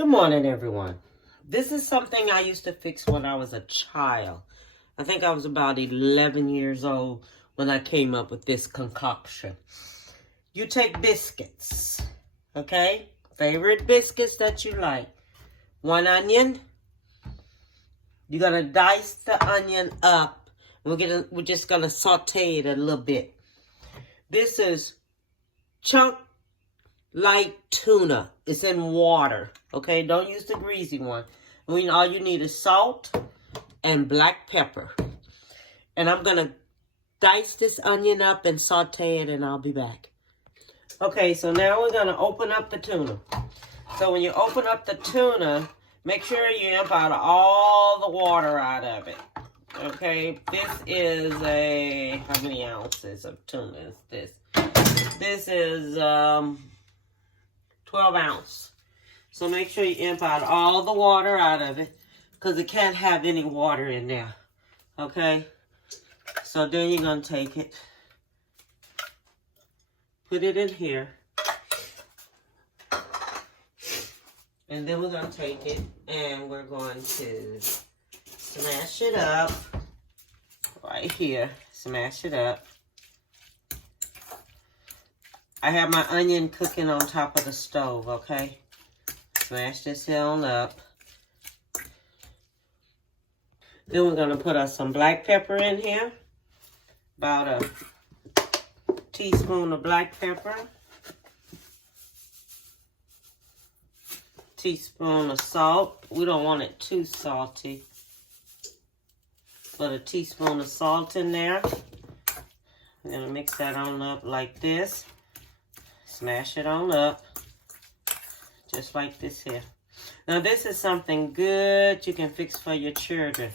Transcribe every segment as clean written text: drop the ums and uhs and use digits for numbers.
Good morning, everyone. This is something I used to fix when I was a child. I think I was about 11 years old when I came up with this concoction. You take biscuits, okay? Favorite biscuits that you like. 1 onion. You're going to dice the onion up. We're just going to saute it a little bit. This is chunk light tuna. It's in water. Okay, don't use the greasy one. All you need is salt and black pepper. And I'm going to dice this onion up and saute it, and I'll be back. Okay, so now we're going to open up the tuna. So when you open up the tuna, make sure you empty out all the water out of it. Okay, this is how many ounces of tuna is this? This is 12 ounce. So make sure you empty out all the water out of it, because it can't have any water in there. Okay? So then you're going to take it, put it in here, and then we're going to take it and we're going to smash it up right here. Smash it up. I have my onion cooking on top of the stove, okay? Smash this here on up. Then we're going to put some black pepper in here. About a teaspoon of black pepper. Teaspoon of salt. We don't want it too salty. Put a teaspoon of salt in there. We're going to mix that on up like this. Smash it on up, just like this here. Now this is something good you can fix for your children.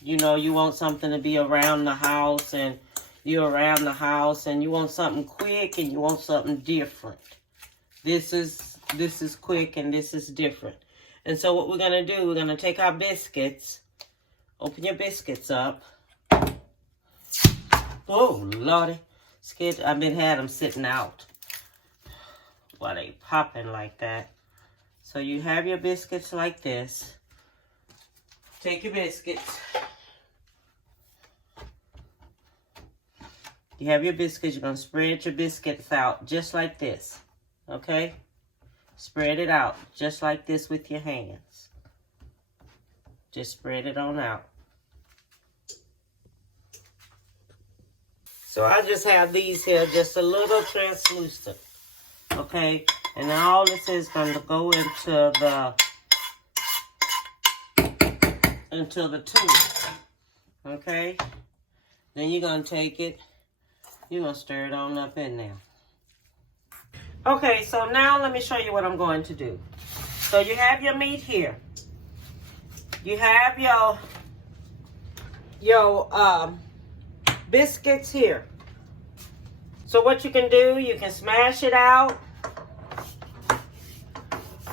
You know, you want something to be around the house, and you're around the house, and you want something quick, and you want something different. This is quick, and this is different. And so what we're going to do, we're going to take our biscuits. Open your biscuits up. Oh, Lordy. Scared. I've been had them sitting out while they popping like that. So you have your biscuits like this. Take your biscuits. You have your biscuits. You're going to spread your biscuits out just like this. Okay? Spread it out just like this with your hands. Just spread it on out. So I just have these here just a little translucent, okay? And all this is going to go into the tuna, okay? Then you're going to take it, you're going to stir it on up in there. Okay, so now let me show you what I'm going to do. So you have your meat here. You have your biscuits here. So what you can do, you can smash it out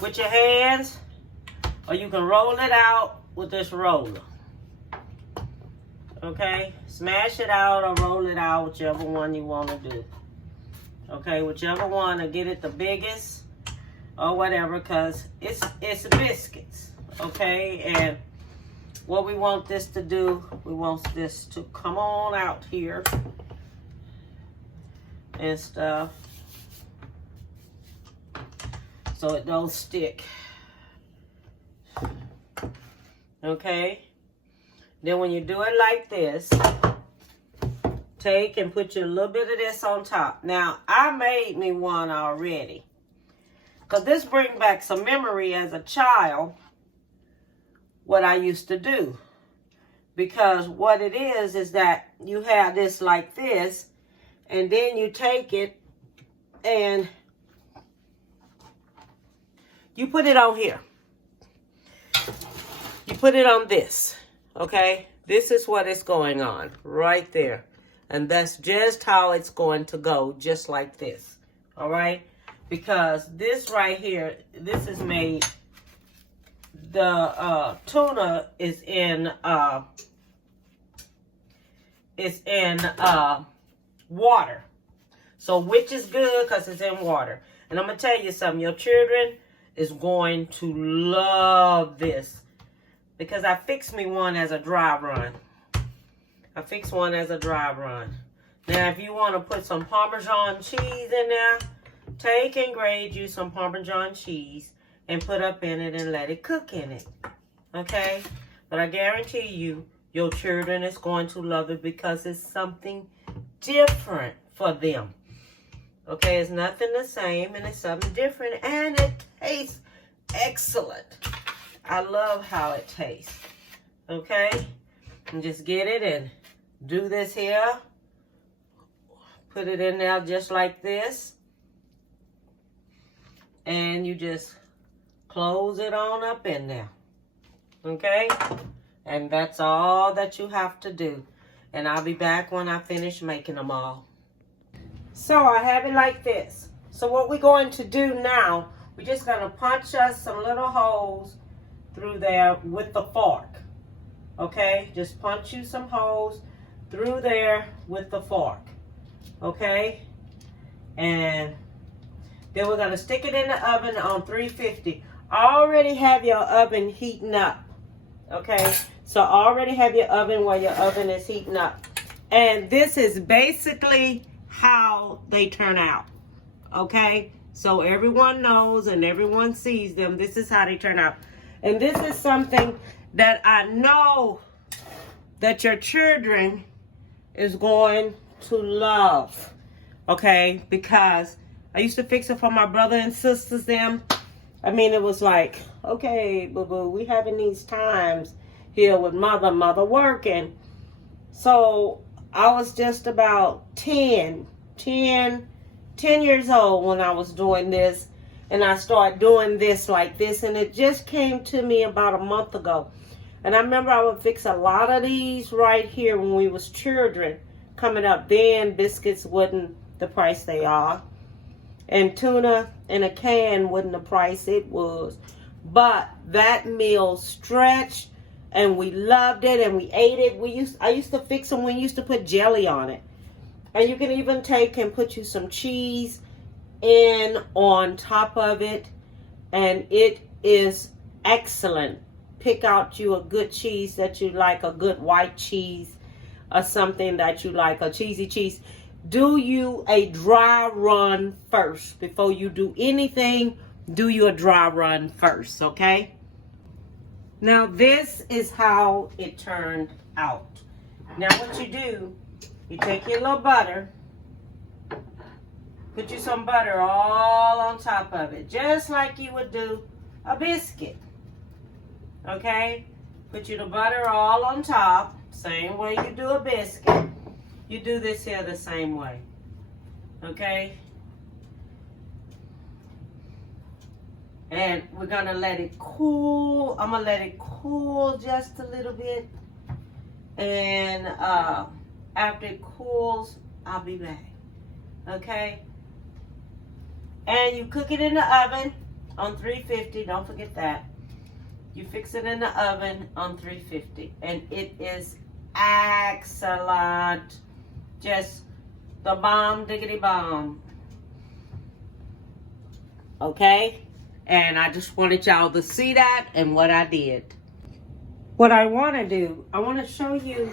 with your hands, or you can roll it out with this roller. Okay? Smash it out or roll it out, whichever one you want to do. Okay? Whichever one, to get it the biggest or whatever, because it's biscuits. Okay? And what we want this to do, we want this to come on out here and stuff, so it don't stick. Okay? Then when you do it like this, take and put a little bit of this on top. Now, I made me one already, because this brings back some memory as a child, what I used to do. Because what it is that you have this like this, and then you take it and you put it on here. You put it on this, okay? This is what is going on right there. And that's just how it's going to go, just like this, all right? Because this right here, this is made, the tuna is in water. So which is good because it's in water. And I'm going to tell you something. Your children, is going to love this. Because I fixed me one as a dry run. I fixed one as a dry run. Now, if you want to put some Parmesan cheese in there, take and grate you some Parmesan cheese and put up in it and let it cook in it. Okay? But I guarantee you, your children is going to love it because it's something different for them. Okay? It's nothing the same and it's something different and it tastes excellent. I love how it tastes. Okay? And just get it and do this here. Put it in there just like this. And you just close it on up in there. Okay? And that's all that you have to do. And I'll be back when I finish making them all. So I have it like this. So what we're going to do now, we're just going to punch us some little holes through there with the fork. Okay? Just punch you some holes through there with the fork. Okay? And then we're going to stick it in the oven on 350. Already have your oven heating up. Okay? So already have your oven where your oven is heating up. And this is basically how they turn out. Okay? So everyone knows and everyone sees them. This is how they turn out. And this is something that I know that your children is going to love. Okay? Because I used to fix it for my brother and sisters them. I mean, it was like, okay, boo-boo, we having these times here with mother working. So I was just about 10 years old when I was doing this. And I started doing this like this. And it just came to me about a month ago. And I remember I would fix a lot of these right here when we was children coming up. Then biscuits wasn't the price they are. And tuna in a can wasn't the price it was. But that meal stretched and we loved it and we ate it. I used to fix them. We used to put jelly on it. And you can even take and put you some cheese in on top of it. And it is excellent. Pick out you a good cheese that you like, a good white cheese or something that you like, a cheesy cheese. Do you a dry run first. Before you do anything, do you a dry run first, okay? Now, this is how it turned out. Now, what you do, you take your little butter, put you some butter all on top of it, just like you would do a biscuit, okay? Put you the butter all on top, same way you do a biscuit. You do this here the same way, okay? And we're gonna let it cool. I'm gonna let it cool just a little bit. And after it cools, I'll be back, okay? And you cook it in the oven on 350, don't forget that. You fix it in the oven on 350, and it is excellent. Just the bomb diggity bomb. Okay? And I just wanted y'all to see that and what I did. What I want to do, I want to show you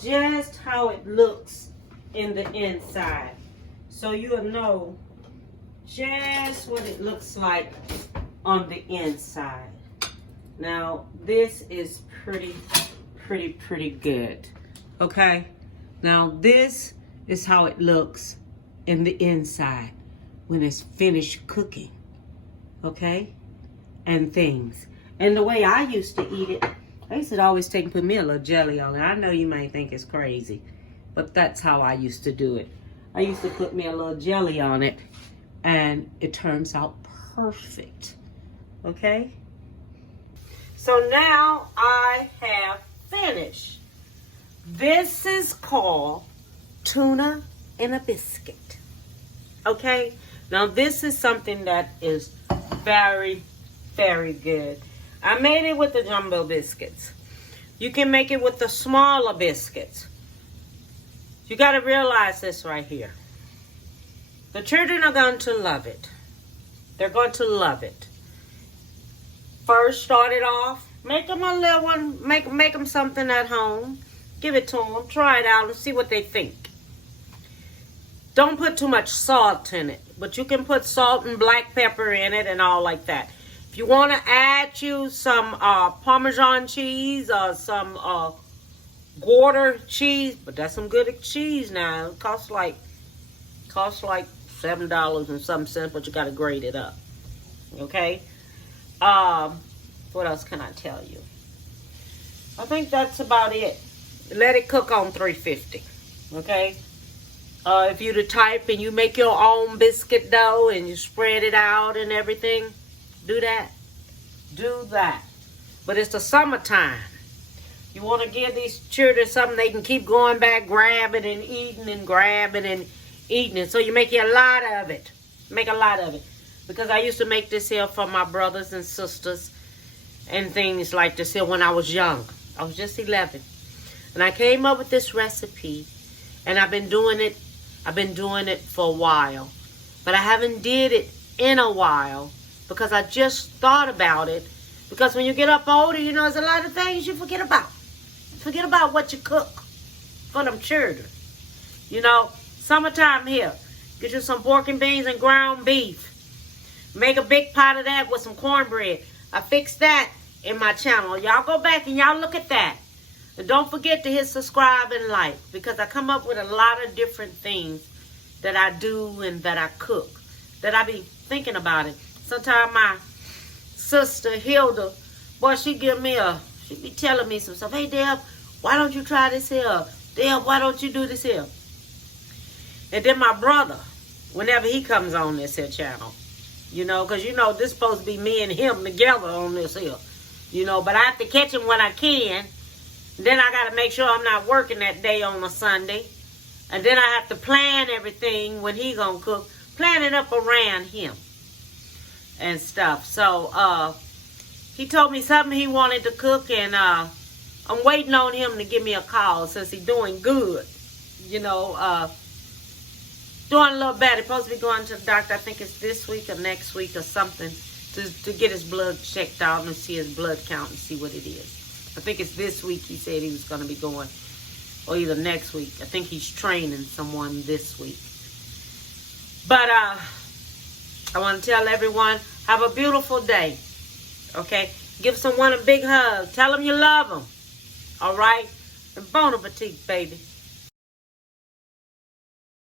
just how it looks in the inside. So you'll know just what it looks like on the inside. Now, this is pretty good. Okay? Now, this is how it looks in the inside when it's finished cooking. Okay? And things. And the way I used to eat it, I used to always take and put me a little jelly on it. I know you may think it's crazy, but that's how I used to do it. I used to put me a little jelly on it, and it turns out perfect. Okay? So now I have finished. This is called tuna in a biscuit. Okay? Now this is something that is very good. I made it with the jumbo biscuits. You can make it with the smaller biscuits. You got to realize this right here. The children are going to love it. They're going to love it. first started off, make them a little one, make them something at home. Give it to them, try it out and see what they think. Don't put too much salt in it, but you can put salt and black pepper in it and all like that. If you want to add you some Parmesan cheese or some Gouda cheese, but that's some good cheese now. It costs like $7 and some cents, but you got to grate it up. Okay? What else can I tell you? I think that's about it. Let it cook on 350. Okay? If you're the type and you make your own biscuit dough and you spread it out and everything, do that. Do that. But it's the summertime. You want to give these children something they can keep going back, grabbing and eating and grabbing and eating it. So you make you a lot of it. Make a lot of it. Because I used to make this here for my brothers and sisters and things like this here when I was young. I was just 11. And I came up with this recipe. And I've been doing it for a while. But I haven't did it in a while because I just thought about it. Because when you get up older, you know, there's a lot of things you forget about. Forget about what you cook for them children. You know, summertime here. Get you some pork and beans and ground beef. Make a big pot of that with some cornbread. I fixed that in my channel. Y'all go back and y'all look at that. And don't forget to hit subscribe and like, because I come up with a lot of different things that I do and that I cook, that I be thinking about it. Sometimes my sister Hilda, boy, she be telling me some stuff. Hey, Deb, why don't you try this here? Deb, why don't you do this here? And then my brother, whenever he comes on this here channel, you know, because you know this supposed to be me and him together on this here, you know, but I have to catch him when I can. Then I got to make sure I'm not working that day on a Sunday. And then I have to plan everything when he going to cook. Plan it up around him and stuff. So, he told me something he wanted to cook. And I'm waiting on him to give me a call since he's doing good. You know, doing a little better. He's supposed to be going to the doctor. I think it's this week or next week or something. To get his blood checked out and see his blood count and see what it is. I think it's this week he said he was going to be going. Or either next week. I think he's training someone this week. But I want to tell everyone, have a beautiful day. Okay? Give someone a big hug. Tell them you love them. All right? And bon appetit, baby.